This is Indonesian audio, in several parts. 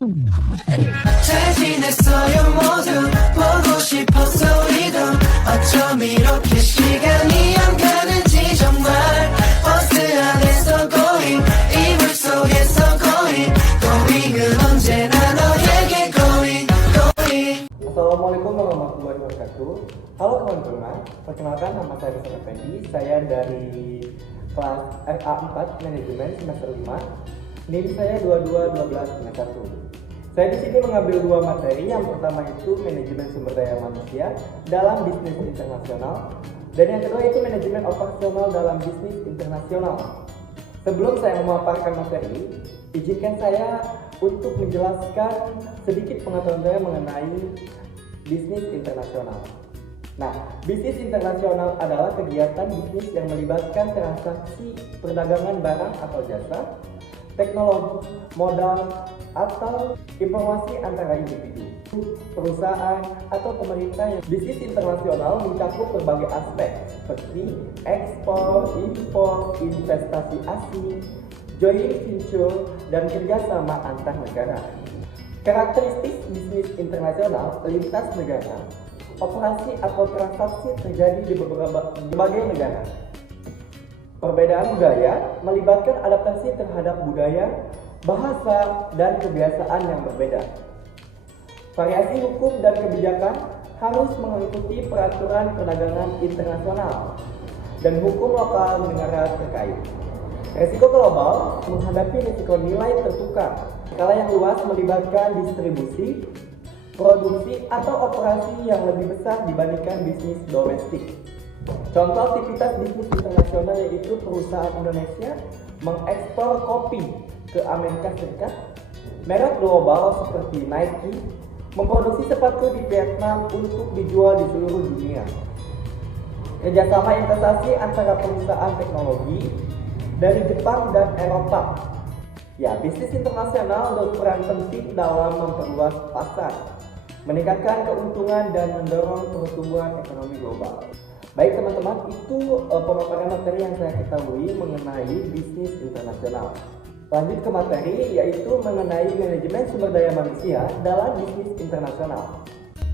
잘 지냈어요 모두 보고 싶었어 우리도 어쩜 이렇게 시간이 안 가는지 정말 버스 안에서 going 이불 속에서 going은 언제나 너에게 going. Assalamualaikum warahmatullahi wabarakatuh. Halo teman-teman, perkenalkan nama saya Rizal Effendi. Saya dari kelas RA4 Manajemen semester 5. NIM saya 2212 semester 1. Saya di sini mengambil dua materi. Yang pertama itu manajemen sumber daya manusia dalam bisnis internasional, dan yang kedua itu manajemen operasional dalam bisnis internasional. Sebelum saya memaparkan materi, izinkan saya untuk menjelaskan sedikit pengetahuan saya mengenai bisnis internasional. Nah, bisnis internasional adalah kegiatan bisnis yang melibatkan transaksi perdagangan barang atau jasa, teknologi, modal, atau informasi antara individu, perusahaan, atau pemerintah. Bisnis internasional mencakup berbagai aspek seperti ekspor, impor, investasi asing, joint venture, dan kerjasama antar negara. Karakteristik bisnis internasional lintas negara. Operasi atau transaksi terjadi di berbagai negara. Perbedaan budaya melibatkan adaptasi terhadap budaya, bahasa, dan kebiasaan yang berbeda. Variasi hukum dan kebijakan harus mengikuti peraturan perdagangan internasional dan hukum lokal negara terkait. Resiko global menghadapi risiko nilai tertukar. Skala yang luas melibatkan distribusi, produksi, atau operasi yang lebih besar dibandingkan bisnis domestik. Contoh aktivitas bisnis internasional yaitu perusahaan Indonesia mengekspor kopi ke Amerika Serikat, merek global seperti Nike memproduksi sepatu di Vietnam untuk dijual di seluruh dunia. Kerjasama investasi antara perusahaan teknologi dari Jepang dan Eropa. Ya, bisnis internasional berperan penting dalam memperluas pasar, meningkatkan keuntungan, dan mendorong pertumbuhan ekonomi global. Baik teman-teman, itu pemaparan materi yang saya ketahui mengenai bisnis internasional. Lanjut ke materi, yaitu mengenai manajemen sumber daya manusia dalam bisnis internasional.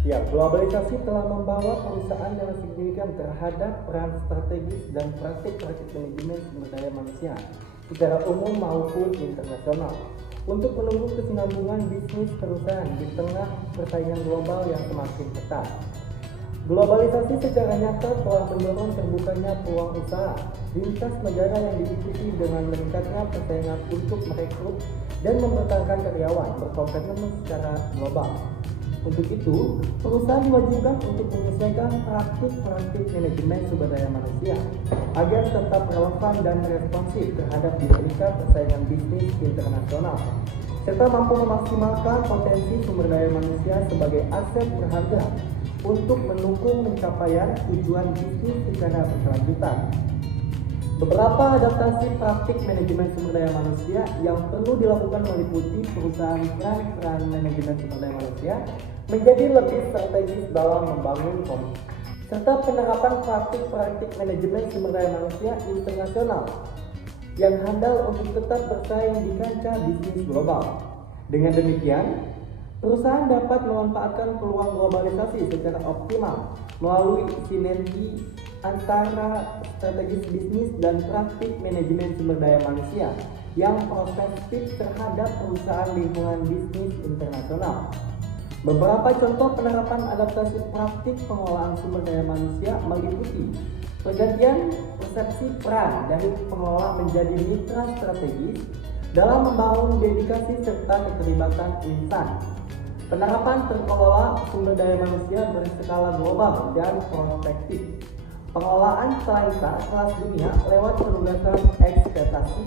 Ya, globalisasi telah membawa perusahaan yang signifikan terhadap peran strategis dan praktik-praktik manajemen sumber daya manusia secara umum maupun internasional untuk menunggu kesinambungan bisnis perusahaan di tengah persaingan global yang semakin ketat. Globalisasi secara nyata telah mendorong terbukanya peluang usaha lintas negara yang diikuti dengan meningkatnya persaingan untuk merekrut dan mempertahankan karyawan berkompeten secara global. Untuk itu, perusahaan diwajibkan untuk menyesuaikan praktik-praktik manajemen sumber daya manusia agar tetap relevan dan responsif terhadap dinamika persaingan bisnis internasional, serta mampu memaksimalkan potensi sumber daya manusia sebagai aset berharga untuk mendukung pencapaian tujuan bisnis secara berkelanjutan. Beberapa adaptasi praktik manajemen sumber daya manusia yang perlu dilakukan meliputi perusahaan peran manajemen sumber daya manusia menjadi lebih strategis dalam membangun serta penerapan praktik-praktik manajemen sumber daya manusia internasional yang handal untuk tetap bersaing di kancah bisnis global. Dengan demikian, perusahaan dapat memanfaatkan peluang globalisasi secara optimal melalui sinergi antara strategis bisnis dan praktik manajemen sumber daya manusia yang prospektif terhadap perusahaan lingkungan bisnis internasional. Beberapa contoh penerapan adaptasi praktik pengelolaan sumber daya manusia meliputi pergantian persepsi peran dari pengelola menjadi mitra strategis dalam membangun dedikasi serta keterlibatan insan. Penerapan terkelola sumber daya manusia berskala global dan prospektif. Pengelolaan talenta kelas dunia lewat penugasan ekspektasi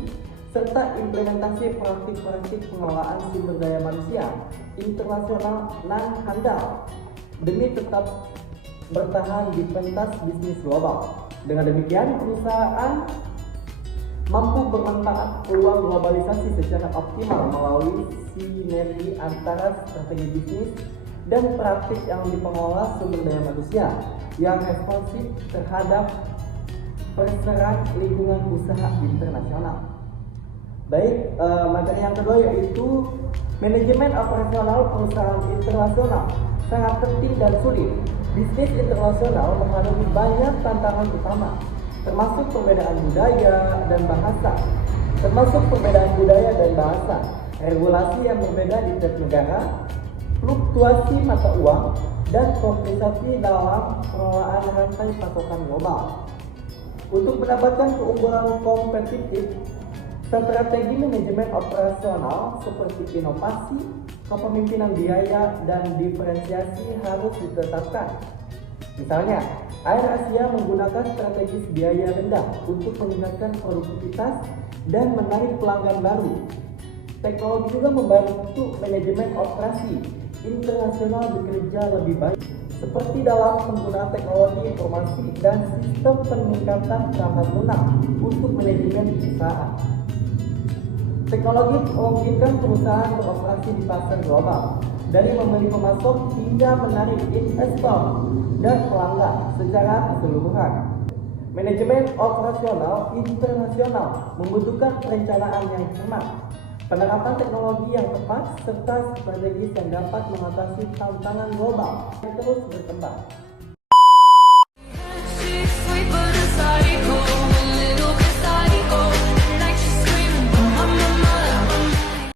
serta implementasi praktik-praktik pengelolaan sumber daya manusia internasional non handal demi tetap bertahan di pentas bisnis global. Dengan demikian, perusahaan mampu bermanfaat peluang globalisasi secara optimal melalui sinergi antara strategi bisnis dan praktik yang dipengelola sumber daya manusia yang responsif terhadap perseran lingkungan usaha internasional. Baik, materi yang kedua yaitu manajemen operasional perusahaan internasional. Sangat penting dan sulit. Bisnis internasional menghadapi banyak tantangan utama, termasuk perbedaan budaya dan bahasa. Regulasi yang berbeda di setiap negara, fluktuasi mata uang, dan komplikasi dalam pengelolaan rantai pasokan global. Untuk mendapatkan keunggulan kompetitif, strategi manajemen operasional seperti inovasi, kepemimpinan biaya, dan diferensiasi harus ditetapkan. Misalnya, Air Asia menggunakan strategi biaya rendah untuk meningkatkan produktivitas dan menarik pelanggan baru. Teknologi juga membantu manajemen operasi internasional bekerja lebih baik, seperti dalam penggunaan teknologi informasi dan sistem peningkatan perangkat lunak untuk manajemen perusahaan. Teknologi memungkinkan perusahaan beroperasi di pasar global, dari membeli pemasok hingga menarik investor dan pelanggan secara keseluruhan. Manajemen operasional internasional membutuhkan perencanaan yang cermat, penerapan teknologi yang tepat, serta strategis yang dapat mengatasi tantangan global yang terus berkembang.